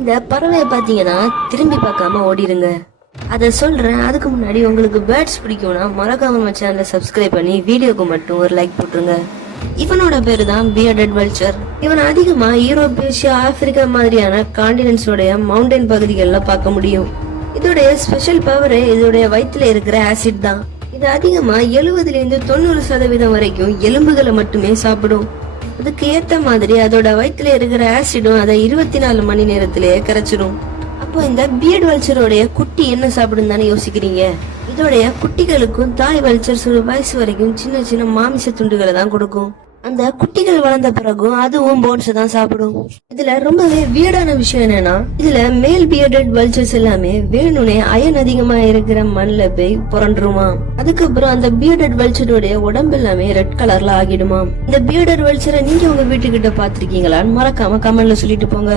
இந்த பறவையை பாத்தீங்கன்னா திரும்பி பார்க்காம ஓடிடுங்க. அத சொல்றேன். அதுக்கு முன்னாடி உங்களுக்கு பேர்ட்ஸ் பிடிக்கும்னா மறக்காம நம்ம சேனலை சப்ஸ்கிரைப் பண்ணி வீடியோக்கு மட்டும் ஒரு லைக் போட்டுருங்க. இவனோட பேரு தான் பியர்டட் வல்ச்சர். இவன் அதிகமா யூரோப், ஏசியா, ஆப்பிரிக்கா மாதிரியான காண்டினென்ட்ஸோடைய மவுண்டன் பகுதிகள்ல பார்க்க முடியும். இதோடைய ஸ்பெஷல் பவர் இதோடைய வயிற்றுல இருக்கிற ஆசிட் தான். இது அதிகமா 70-90% வரைக்கும் எலும்புகளை மட்டுமே சாப்பிடும். அதுக்கு ஏத்த மாதிரி அதோட வயிற்றுல இருக்கிற ஆசிடும் அதை 24 மணி நேரத்திலேயே கரைச்சிடும். அப்போ இந்த பியர்ட் வல்ச்சரோடைய குட்டி என்ன சாப்பிடும் தானே யோசிக்கிறீங்க. இதோடைய குட்டிகளுக்கும் தாய் வல்ச்சர்ஸ் ஒரு வயசு வரைக்கும் சின்ன சின்ன மாமிச துண்டுகளை தான் கொடுக்கும். அந்த குட்டிகள் வளர்ந்த பிறகும் அதுவும் போன்ஸ் தான் சாப்பிடும். இதுல ரொம்பவே வியர்டான விஷயம் என்னன்னா, இதுல மேல் பியர்டட் வல்ச்சர்ஸ் எல்லாமே வேணும்னே அயன் அதிகமா இருக்கிற மண்ல போய் புரண்டுருமா. அதுக்கப்புறம் அந்த பியர்டட் வல்ச்சரோடைய உடம்பு எல்லாமே ரெட் கலர்ல ஆகிடுமா. இந்த பியர்டட் வல்ச்சரை நீங்க உங்க வீட்டுக்கிட்ட பாத்திருக்கீங்களான்னு மறக்காம கமெண்ட்ல சொல்லிட்டு போங்க.